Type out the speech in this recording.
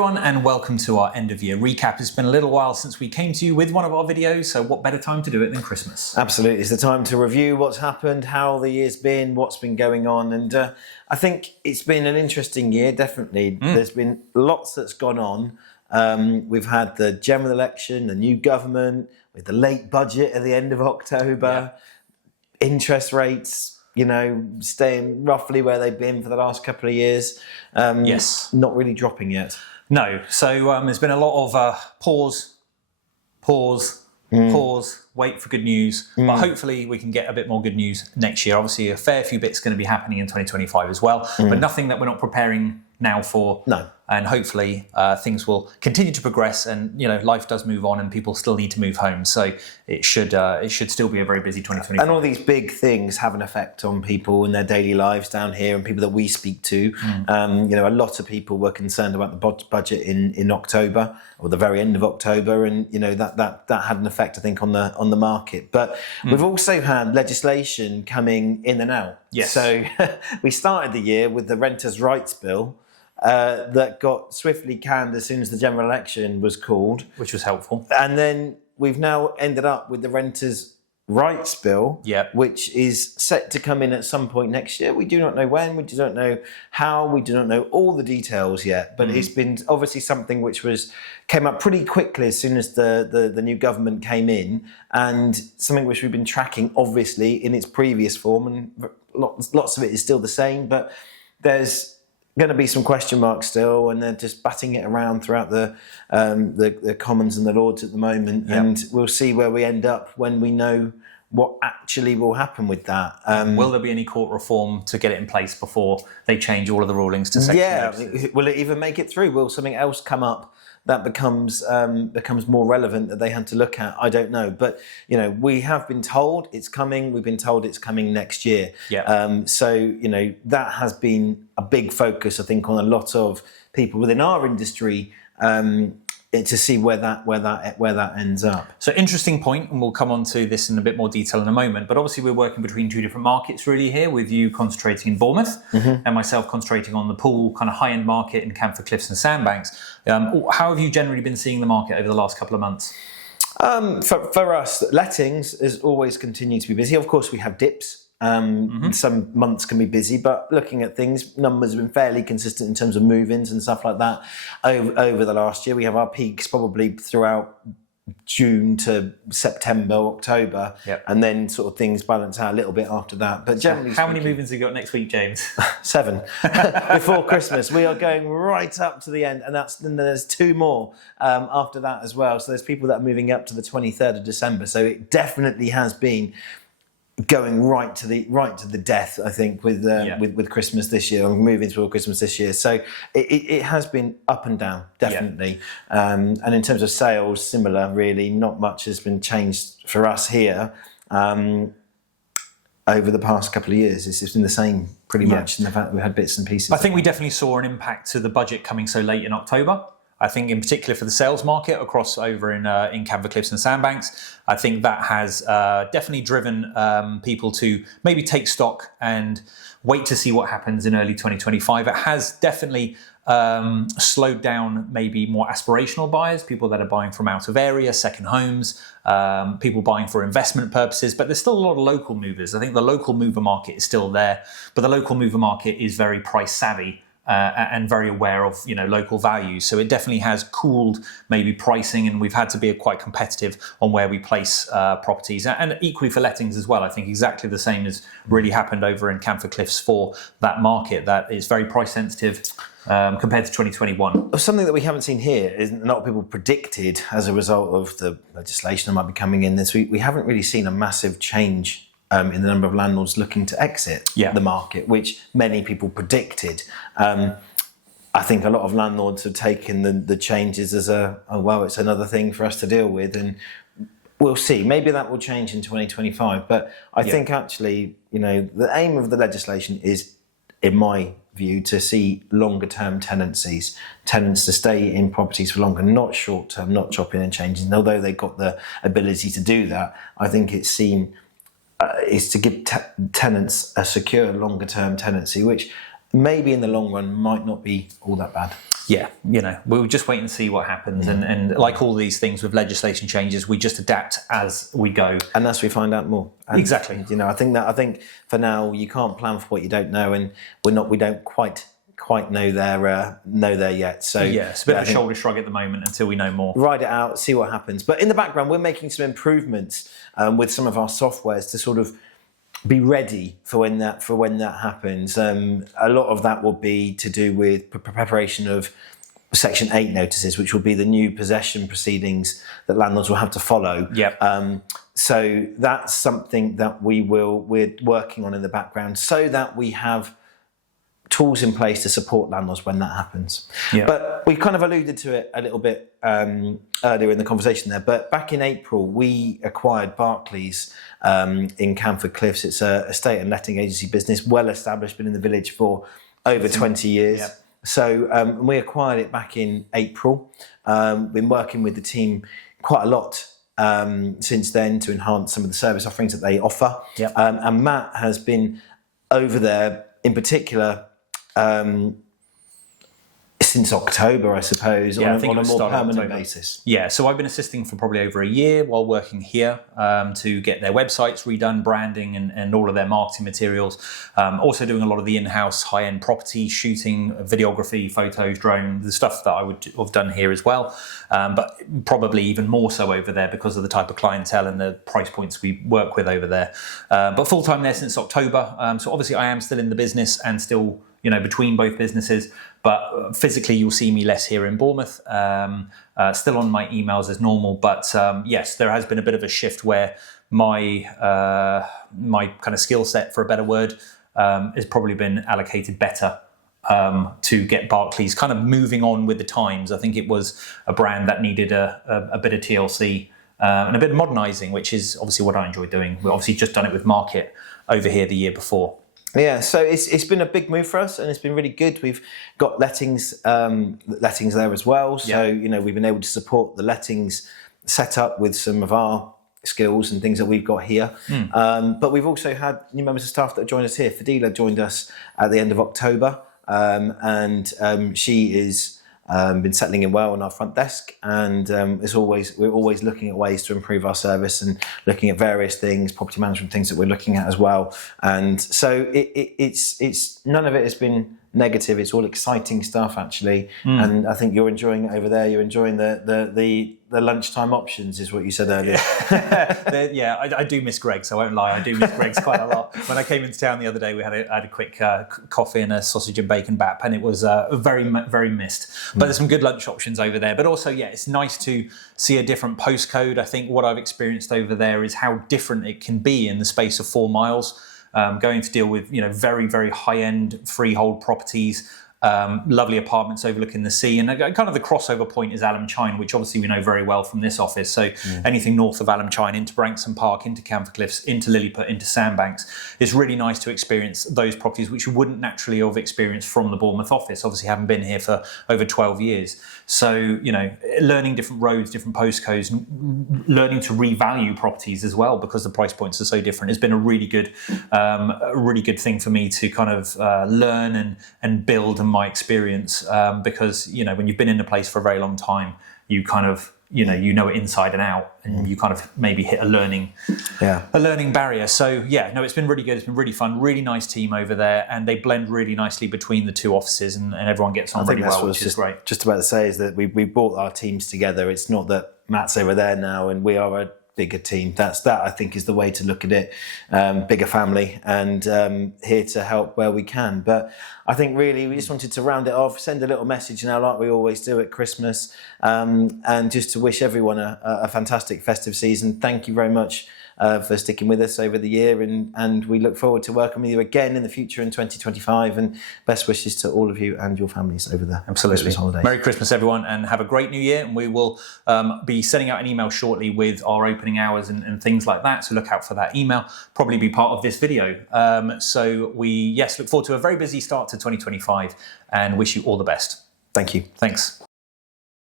everyone and welcome to our end of year recap. It's been a little while since we came to you with one of our videos, so what better time to do it than Christmas? Absolutely, it's the time to review what's happened, how the year's been, what's been going on, and I think it's been an interesting year, definitely. There's been lots that's gone on. We've had the general election, the new government, with the late budget at the end of October, interest rates, you know, staying roughly where they've been for the last couple of years. Not really dropping yet. No, so there's been a lot of pause, wait for good news, but hopefully we can get a bit more good news next year. Obviously a fair few bits going to be happening in 2025 as well, but nothing that we're not preparing now for. No. And hopefully things will continue to progress, and you know, life does move on and people still need to move home, so it should still be a very busy 2025. And all these big things have an effect on people in their daily lives down here and people that we speak to. You know, a lot of people were concerned about the budget in October, or the very end of October, and you know, that had an effect, I think, on the market. But we've also had legislation coming in and out. Yes. So we started the year with the Renters' Rights Bill, that got swiftly canned as soon as the general election was called. Which was helpful. And then we've now ended up with the Renters' Rights Bill, which is set to come in at some point next year. We do not know when, we do not know how, we do not know all the details yet, but it's been obviously something which came up pretty quickly as soon as the new government came in, and something which we've been tracking obviously in its previous form, and lots of it is still the same, but there's going to be some question marks still, and they're just batting it around throughout the Commons and the Lords at the moment, and we'll see where we end up when we know what actually will happen with that. Will there be any court reform to get it in place before they change all of the rulings to section? Will it even make it through? Will something else come up that becomes more relevant that they had to look at? I don't know, but you know, we have been told it's coming. We've been told it's coming next year. So you know, that has been a big focus, I think, on a lot of people within our industry, to see where that ends up. So interesting point, and we'll come on to this in a bit more detail in a moment, but obviously we're working between two different markets really here, with you concentrating in Bournemouth and myself concentrating on the pool kind of high-end market in Camphor Cliffs and Sandbanks. How have you generally been seeing the market over the last couple of months? For us, lettings has always continued to be busy. Of course, we have dips. Some months can be busy, but looking at things, numbers have been fairly consistent in terms of move-ins and stuff like that over the last year. We have our peaks probably throughout June to September, October, and then sort of things balance out a little bit after that. But generally, how many move-ins have you got next week, James? 7 before Christmas. We are going right up to the end, and then there's 2 more after that as well. So there's people that are moving up to the 23rd of December. So it definitely has been going right to the death, I think, with Christmas this year, and moving toward Christmas this year. So it has been up and down, definitely. And in terms of sales, similar, really. Not much has been changed for us here over the past couple of years. It's been the same pretty much, in the fact that we had bits and pieces. I think we definitely saw an impact to the budget coming so late in October. I think in particular for the sales market across over in Camphor Cliffs and Sandbanks, I think that has definitely driven people to maybe take stock and wait to see what happens in early 2025. It has definitely slowed down maybe more aspirational buyers, people that are buying from out of area, second homes, people buying for investment purposes, but there's still a lot of local movers. I think the local mover market is still there, but the local mover market is very price savvy. And very aware of, you know, local values. So it definitely has cooled maybe pricing, and we've had to be quite competitive on where we place properties. And equally for lettings as well. I think exactly the same has really happened over in Camphor Cliffs for that market that is very price sensitive compared to 2021. Something that we haven't seen here is a lot of people predicted as a result of the legislation that might be coming in this week. We haven't really seen a massive change in the number of landlords looking to exit the market, which many people predicted. I think a lot of landlords have taken the changes as it's another thing for us to deal with, and we'll see. Maybe that will change in 2025. But I think actually, you know, the aim of the legislation is, in my view, to see longer term tenancies, tenants to stay in properties for longer, not short term, not chopping and changing. And although they've got the ability to do that, I think it's seen is to give tenants a secure longer term tenancy, which maybe in the long run might not be all that bad. Yeah, we'll just wait and see what happens. And like all these things with legislation changes, we just adapt as we go. And as we find out more. And, exactly. I think for now you can't plan for what you don't know, and we don't quite know there yet. So it's a bit of a shoulder shrug at the moment until we know more. Ride it out, see what happens. But in the background, we're making some improvements with some of our softwares to sort of be ready for when that happens. A lot of that will be to do with preparation of Section 8 notices, which will be the new possession proceedings that landlords will have to follow. Yep. So that's something that we're working on in the background, so that we have tools in place to support landlords when that happens. Yeah. But we kind of alluded to it a little bit earlier in the conversation there, but back in April, we acquired Barclays in Camford Cliffs. It's a estate and letting agency business, well established, been in the village for over 20 years. Yep. So we acquired it back in April. Been working with the team quite a lot since then to enhance some of the service offerings that they offer. Yep. And Matt has been over there in particular since October, I suppose, on a more permanent basis. Yeah, so I've been assisting for probably over a year while working here to get their websites redone, branding and all of their marketing materials. Also doing a lot of the in-house high-end property shooting, videography, photos, drone, the stuff that I would have done here as well. But probably even more so over there because of the type of clientele and the price points we work with over there. But full-time there since October. So obviously I am still in the business and still between both businesses, but physically you'll see me less here in Bournemouth, still on my emails as normal, but yes, there has been a bit of a shift where my kind of skill set, for a better word, has probably been allocated better to get Barclays kind of moving on with the times. I think it was a brand that needed a bit of TLC and a bit of modernising, which is obviously what I enjoy doing. We've obviously just done it with Market over here the year before. Yeah, so it's been a big move for us, and it's been really good. We've got lettings there as well. So we've been able to support the lettings setup with some of our skills and things that we've got here. But we've also had new members of staff that have joined us here. Fadila joined us at the end of October, and she is been settling in well on our front desk, and we're always looking at ways to improve our service and looking at various things, property management things that we're looking at as well. And so it's none of it has been negative. It's all exciting stuff actually, and I think you're enjoying it over there. You're enjoying the lunchtime options, is what you said earlier. Yeah, I do miss Greg's. I won't lie. I do miss Greg's quite a lot. When I came into town the other day, I had a quick coffee and a sausage and bacon bap, and it was very, very missed. But there's some good lunch options over there. But also, yeah, it's nice to see a different postcode. I think what I've experienced over there is how different it can be in the space of 4 miles. Going to deal with very, very high-end freehold properties, lovely apartments overlooking the sea, and kind of the crossover point is Alum Chine, which obviously we know very well from this office. So anything north of Alum Chine into Branksome Park, into Camford Cliffs, into Lilliput, into Sandbanks, it's really nice to experience those properties which you wouldn't naturally have experienced from the Bournemouth office. Obviously haven't been here for over 12 years. So, learning different roads, different postcodes, and learning to revalue properties as well because the price points are so different has been a really good thing for me to kind of learn and build on my experience because, when you've been in a place for a very long time, you kind of, you know it inside and out, and you kind of maybe hit a learning barrier. So it's been really good. It's been really fun. Really nice team over there, and they blend really nicely between the two offices, and everyone gets on really well, which is great. Just about to say is that we brought our teams together. It's not that Matt's over there now and we are a bigger team. That I think is the way to look at it. Bigger family, and here to help where we can. But I think really we just wanted to round it off, send a little message now like we always do at Christmas, and just to wish everyone a fantastic festive season. Thank you very much for sticking with us over the year, and we look forward to working with you again in the future in 2025, and best wishes to all of you and your families over there. Absolutely. Christmas holidays. Merry Christmas everyone, and have a great new year, and we will be sending out an email shortly with our opening hours and things like that, so look out for that email, probably be part of this video. So we look forward to a very busy start to 2025 and wish you all the best. Thank you. Thanks.